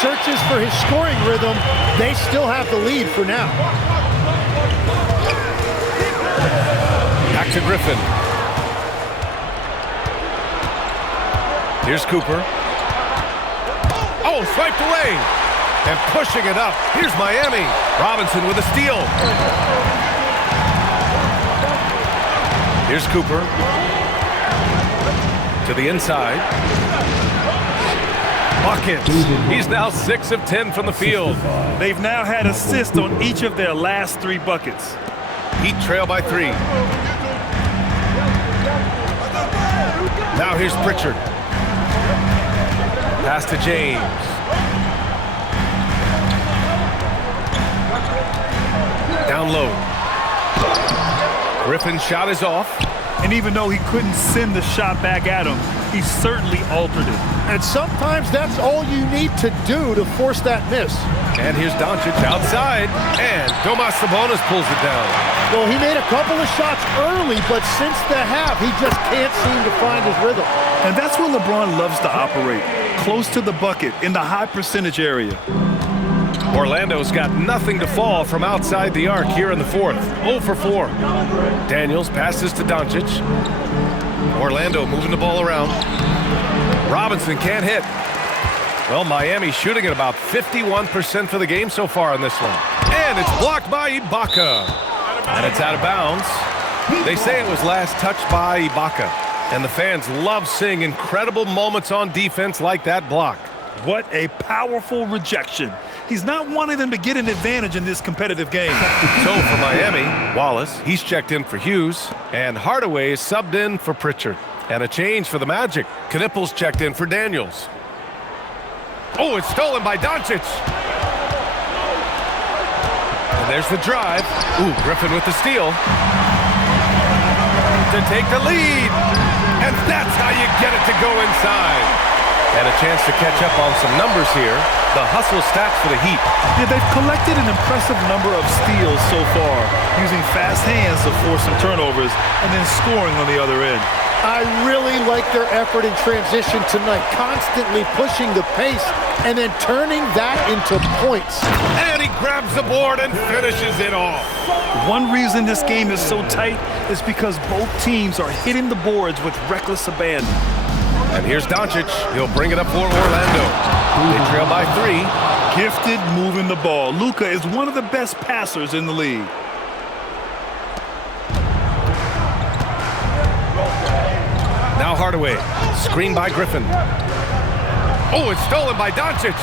searches for his scoring rhythm, they still have the lead for now. Back to Griffin. Here's Cooper. Oh, swiped away. And pushing it up. Here's Miami. Robinson with a steal. Here's Cooper. To the inside. Buckets. He's now 6 of 10 from the field. They've now had assists on each of their last 3 buckets. Heat trail by 3. Now here's Pritchard. Pass to James. Down low. Griffin's shot is off. And even though he couldn't send the shot back at him, he certainly altered it. And sometimes that's all you need to do to force that miss. And here's Doncic outside. And Domas Sabonis pulls it down. Well, he made a couple of shots early, but since the half, he just can't seem to find his rhythm. And that's where LeBron loves to operate, close to the bucket, in the high percentage area. Orlando's got nothing to fall from outside the arc here in the fourth. 0 for 4. Daniels passes to Doncic. Orlando moving the ball around. Robinson can't hit. Well, Miami shooting at about 51% for the game so far in this one. And it's blocked by Ibaka. And it's out of bounds. They say it was last touched by Ibaka. And the fans love seeing incredible moments on defense like that block. What a powerful rejection. He's not wanting them to get an advantage in this competitive game. So for Miami, Wallace, he's checked in for Hughes. And Hardaway is subbed in for Pritchard. And a change for the Magic. Knipples checked in for Daniels. Oh, it's stolen by Doncic. And there's the drive. Ooh, Griffin with the steal. To take the lead. And that's how you get it to go inside. And a chance to catch up on some numbers here. The hustle stats for the Heat. Yeah, they've collected an impressive number of steals so far, using fast hands to force some turnovers and then scoring on the other end. I really like their effort in transition tonight, constantly pushing the pace and then turning that into points. And he grabs the board and finishes it off. One reason this game is so tight is because both teams are hitting the boards with reckless abandon. And here's Doncic. He'll bring it up for Orlando. They trail by 3. Gifted moving the ball. Luka is one of the best passers in the league. Now Hardaway. Screen by Griffin. Oh, it's stolen by Doncic.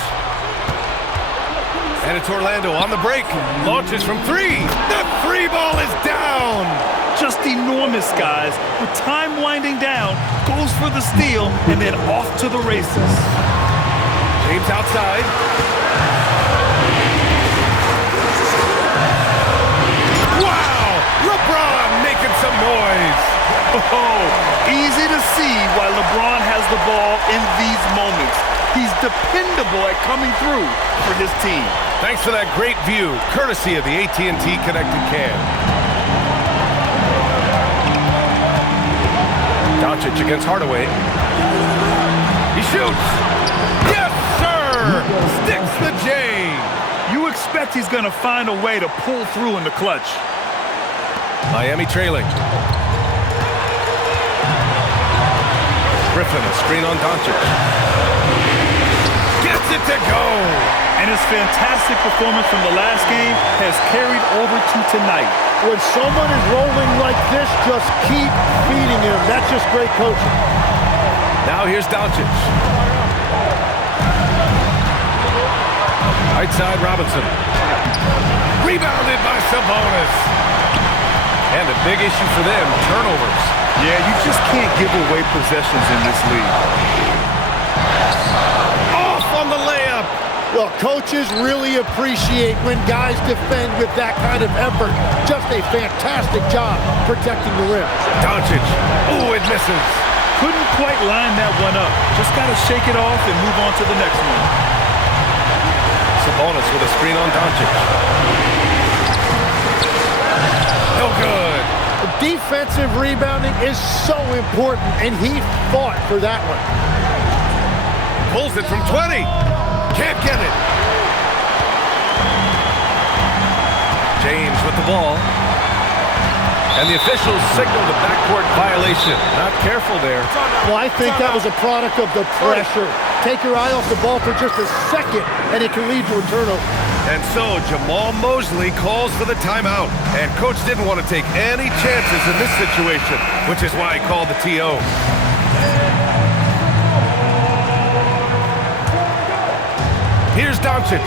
And it's Orlando on the break. Launches from 3. The 3 ball is down. Just enormous, guys. With time winding down, goes for the steal, and then off to the races. James outside. Wow! LeBron making some noise. Oh, easy to see why LeBron has the ball in these moments. He's dependable at coming through for his team. Thanks for that great view, courtesy of the AT&T Connected Cam. Doncic against Hardaway. He shoots. Yes, sir! Sticks the J. You expect he's going to find a way to pull through in the clutch. Miami trailing. Griffin, a screen on Doncic. Gets it to go. And his fantastic performance from the last game has carried over to tonight. When someone is rolling like this, just keep feeding him. That's just great coaching. Now here's Doncic. Right side, Robinson. Rebounded by Sabonis. And a big issue for them, turnovers. Yeah, you just can't give away possessions in this league. Off on the layup. Well, coaches really appreciate when guys defend with that kind of effort. Just a fantastic job protecting the rim. Doncic. Ooh, it misses. Couldn't quite line that one up. Just got to shake it off and move on to the next one. Sabonis with a screen on Doncic. No good. Defensive rebounding is so important, and he fought for that one. Pulls it from 20. Can't get it. And the officials signaled a backcourt violation. Not careful there. Well, I think that was a product of the pressure. Take your eye off the ball for just a second, and it can lead to a turnover. And so Jamal Mosley calls for the timeout. And coach didn't want to take any chances in this situation, which is why he called the TO. Here's Doncic.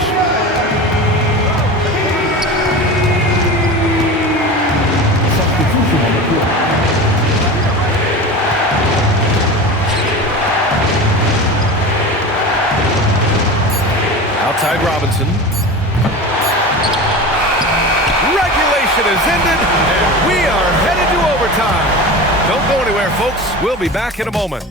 Outside Robinson. Regulation is ended, and we are headed to overtime. Don't go anywhere, folks. We'll be back in a moment.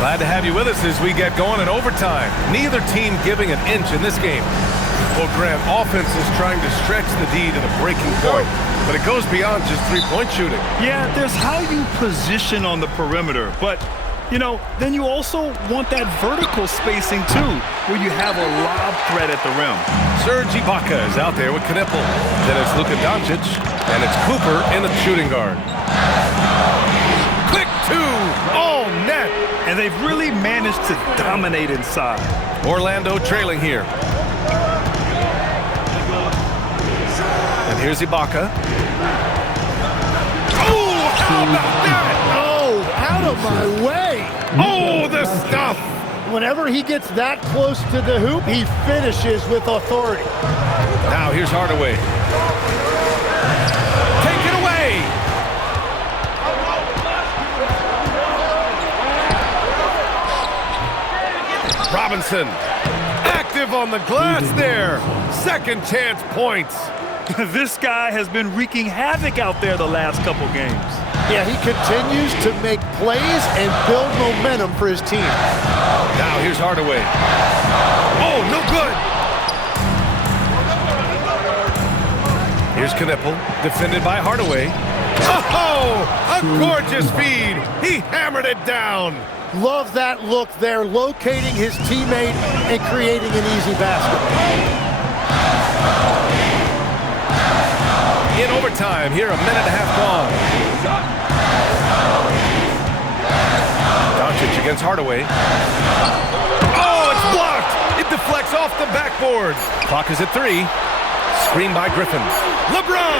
Glad to have you with us as we get going in overtime. Neither team giving an inch in this game. Well, Graham, offense is trying to stretch the D to the breaking point, but it goes beyond just three-point shooting. Yeah, there's how you position on the perimeter, but, you know, then you also want that vertical spacing, too, where you have a lob threat at the rim. Serge Ibaka is out there with Knipple. Then it's Luka Doncic, and it's Cooper in the shooting guard. Quick two! Oh, net! And they've really managed to dominate inside. Orlando trailing here. And here's Ibaka. Oh, how about that? Oh, out of my way. Oh, the stuff. Whenever he gets that close to the hoop, he finishes with authority. Now here's Hardaway. Take it away. Robinson, active on the glass there. Second chance points. This guy has been wreaking havoc out there the last couple games. Yeah, he continues to make plays and build momentum for his team. Now here's Hardaway. Oh, no good. Here's Knipple, defended by Hardaway. Oh, a gorgeous feed. He hammered it down. Love that look there, locating his teammate and creating an easy basket. In overtime, here a minute and a half gone. Doncic against Hardaway. Oh, it's blocked. It deflects off the backboard. Clock is at 3. Screen by Griffin. LeBron!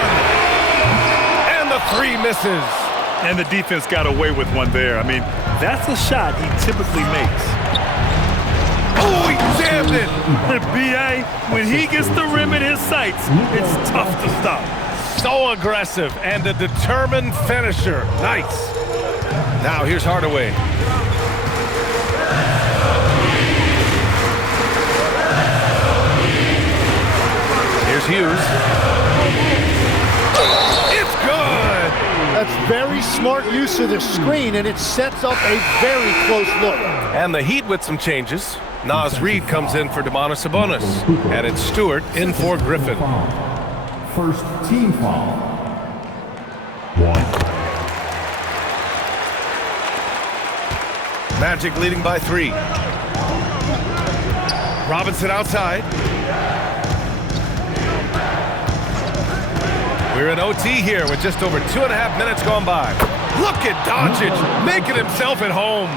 And the 3 misses. And the defense got away with one there. I mean, that's a shot he typically makes. Oh, he jammed it. B.A., when he gets the rim in his sights, it's tough to stop. So aggressive and a determined finisher. Nice. Now here's Hardaway. Here's Hughes. It's good. That's very smart use of the screen, and it sets up a very close look. And the Heat with some changes. Naz Reid comes in for Domantas Sabonis. And it's Stewart in for Griffin. First team foul. 1. Magic leading by 3. Robinson outside. We're in OT here with just over 2.5 minutes gone by. Look at Doncic making himself at home.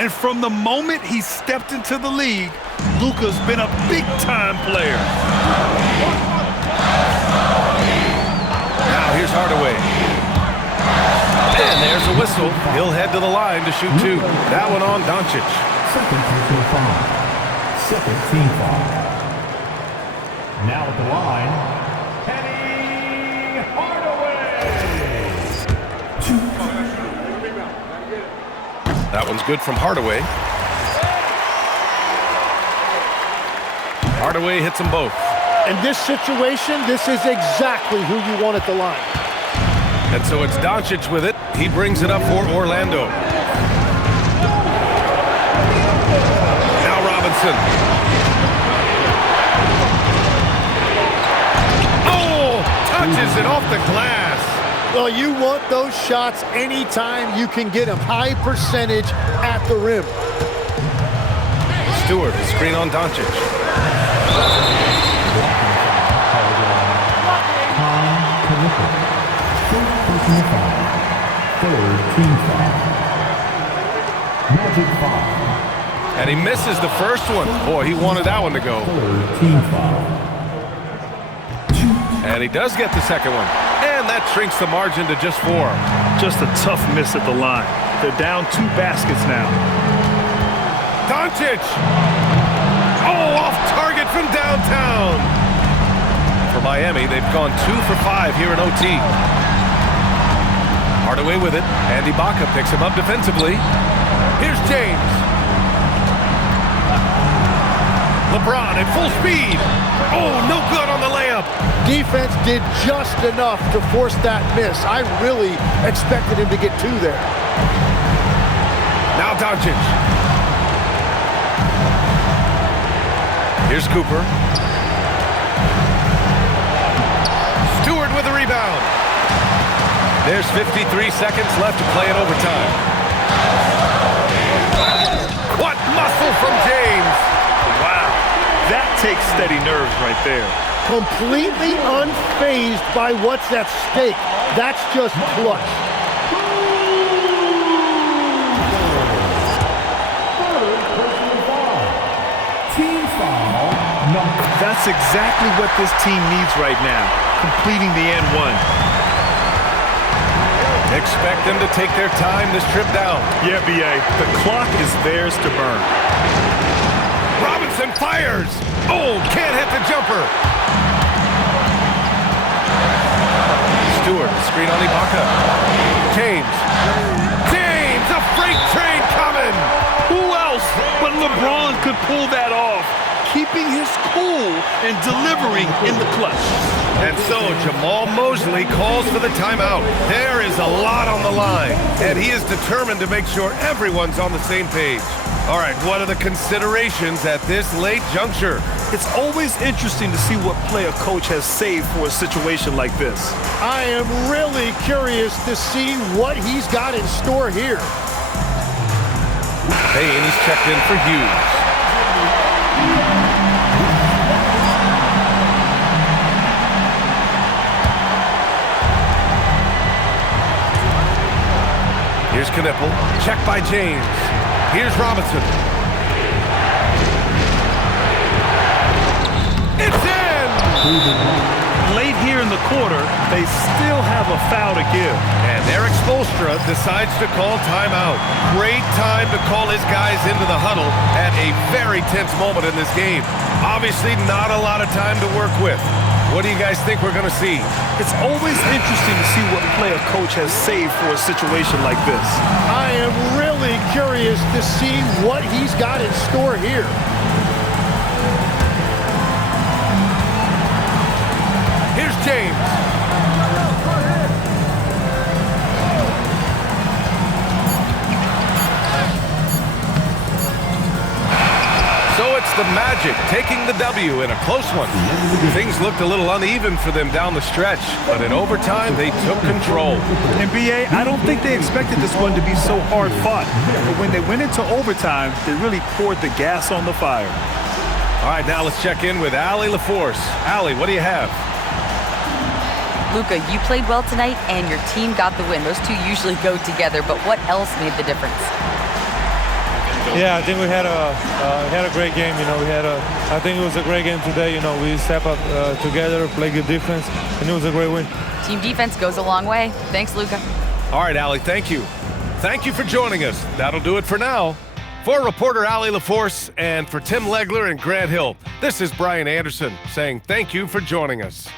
And from the moment he stepped into the league, Luka's been a big-time player. Now here's Hardaway. And there's a whistle. He'll head to the line to shoot 2. That one on Doncic. Second team foul. Second team foul. Now at the line, Penny Hardaway. That one's good from Hardaway. Hardaway hits them both. In this situation, this is exactly who you want at the line. And so it's Doncic with it. He brings it up for Orlando. Now Robinson. touches it off the glass. Well, you want those shots anytime you can get them. High percentage at the rim. Stewart, screen on Doncic. Third team foul. Magic foul. And he misses the first one. Boy, he wanted that one to go. Third team foul. And he does get the second one. And that shrinks the margin to just 4. Just a tough miss at the line. They're down 2 baskets now. Doncic! Oh, off target from downtown. For Miami, they've gone 2 for 5 here in OT. Hardaway with it, and Ibaka picks him up defensively. Here's James. LeBron at full speed. Oh, no good on the layup. Defense did just enough to force that miss. I really expected him to get 2 there. Now Doncic. Here's Cooper. Stewart with the rebound. There's 53 seconds left to play in overtime. What muscle from James. Wow. That takes steady nerves right there. Completely unfazed by what's at stake. That's just clutch. Team foul. That's exactly what this team needs right now, completing the N1. Expect them to take their time this trip down. Yeah, B.A., the clock is theirs to burn. Robinson fires. Oh, can't hit the jumper. Stewart, screen on Ibaka. James, a freight train coming. Who else but LeBron could pull that off, keeping his cool and delivering in the clutch. And so Jamal Mosley calls for the timeout. There is a lot on the line, and he is determined to make sure everyone's on the same page. All right, what are the considerations at this late juncture? It's always interesting to see what play a coach has saved for a situation like this. I am really curious to see what he's got in store here. Payne is checked in for Hughes. Here's Knipple, checked by James. Here's Robinson. It's in! Late here in the quarter, they still have a foul to give. And Eric Spoelstra decides to call timeout. Great time to call his guys into the huddle at a very tense moment in this game. Obviously not a lot of time to work with. What do you guys think we're going to see? It's always interesting to see what play a coach has saved for a situation like this. I am really curious to see what he's got in store here. Here's James. So it's the Magic taking the W in a close one. Things looked a little uneven for them down the stretch, but in overtime, they took control. NBA, I don't think they expected this one to be so hard fought. But when they went into overtime, they really poured the gas on the fire. All right, now let's check in with Allie LaForce. Allie, what do you have? Luka, you played well tonight, and your team got the win. Those two usually go together, but what else made the difference? Yeah, I think we had a great game. I think it was a great game today. We step up together, play good defense, and it was a great win. Team defense goes a long way. Thanks, Luka. All right, Allie, thank you. Thank you for joining us. That'll do it for now. For reporter Allie LaForce and for Tim Legler and Grant Hill, this is Brian Anderson saying thank you for joining us.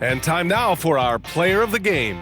And time now for our player of the game.